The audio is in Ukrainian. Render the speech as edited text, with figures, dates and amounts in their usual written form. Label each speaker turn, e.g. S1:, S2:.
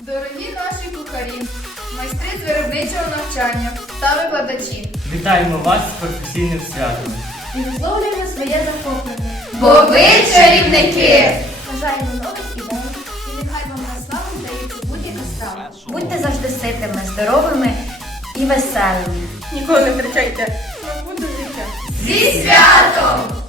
S1: Дорогі наші кухарі, майстри з виробничого навчання та викладачі.
S2: Вітаємо вас з професійним святом.
S3: І висловлюємо своє захоплення.
S1: Бо ви чарівники!
S3: Бажаємо нових ідей. І нехай вам на славу вдається будь-яка страва. Будьте завжди ситими, здоровими і веселими.
S4: Ніколи не втрачайте смаку до життя.
S1: Зі святом!